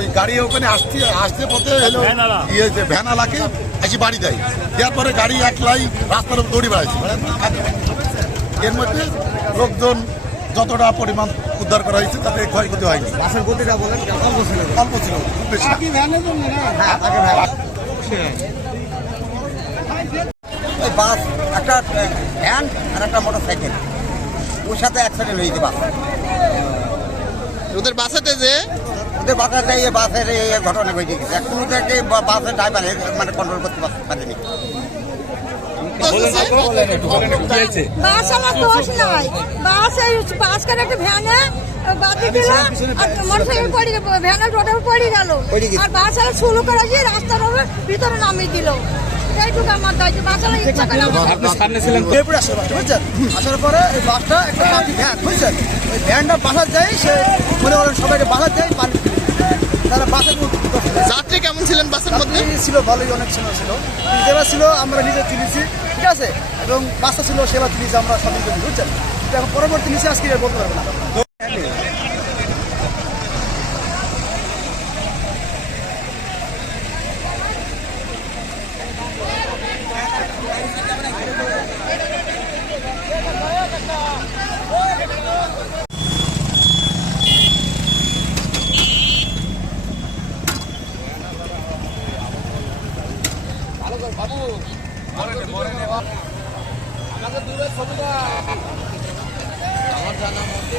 ওই গাড়ি ওখানে আসতে পথে হলো ইয়ে যে ভ্যানালাকে এসে বাড়ি দেয়, দেওয়ার পরে গাড়ি একলাই রাস্তার উপর দৌড়ি বেড়াচ্ছে। এর মধ্যে লোকজন যতটা পরিমাণ উদ্ধার করা হয়েছে তাতে ক্ষয়ক্ষতি হয়নি। বাসের গতিটা বলেন, অল্প ছিল, খুব বেশি না। ওই বাস একটা ভ্যান আর একটা মোটর সাইকেল ওর সাথে অ্যাক্সিডেন্ট হয়েছে। বাস ওদের বাসাতে যে ওদের বাসাতে এই বাসের এই ঘটনা ঘটে গেছে। এখন ওদেরকে বাসের ড্রাইভার মানে কন্ট্রোল করতে পারেনি। বাস আমার দোষ নাই, বাস করে একটা ভ্যানে বাতি দিল আর মোটরসাইকেল পড়ে গেল, ভ্যানের রোডের পড়ে গেল আর বাস আলা শুরু করে দিয়ে রাস্তার ভিতরে নামিয়ে দিল। এইটুকু আমার দায়িত্ব। বাস আলা ইচ্ছা করে আসার পরে এই বাসটা একটা বাকি ভ্যান বুঝছেন, ওই ভ্যানটা বাসার যায়, সে মনে করেন সবাইকে বাসার যায় পানি তারা বাসের যাত্রী কেমন ছিলেন বাসের মধ্যে? ছিল ভালোই, অনেক ছিল নিজেরা ছিল, আমরা নিজে তুলেছি, ঠিক আছে, এবং বাসটা ছিল সেবা তুলেছি আমরা সবাই করি বুঝছেন। এখন পরবর্তী নিচে আজকে বলতে পারবো না। আমাদের দূরে ছবিটা আমার জানার মধ্যে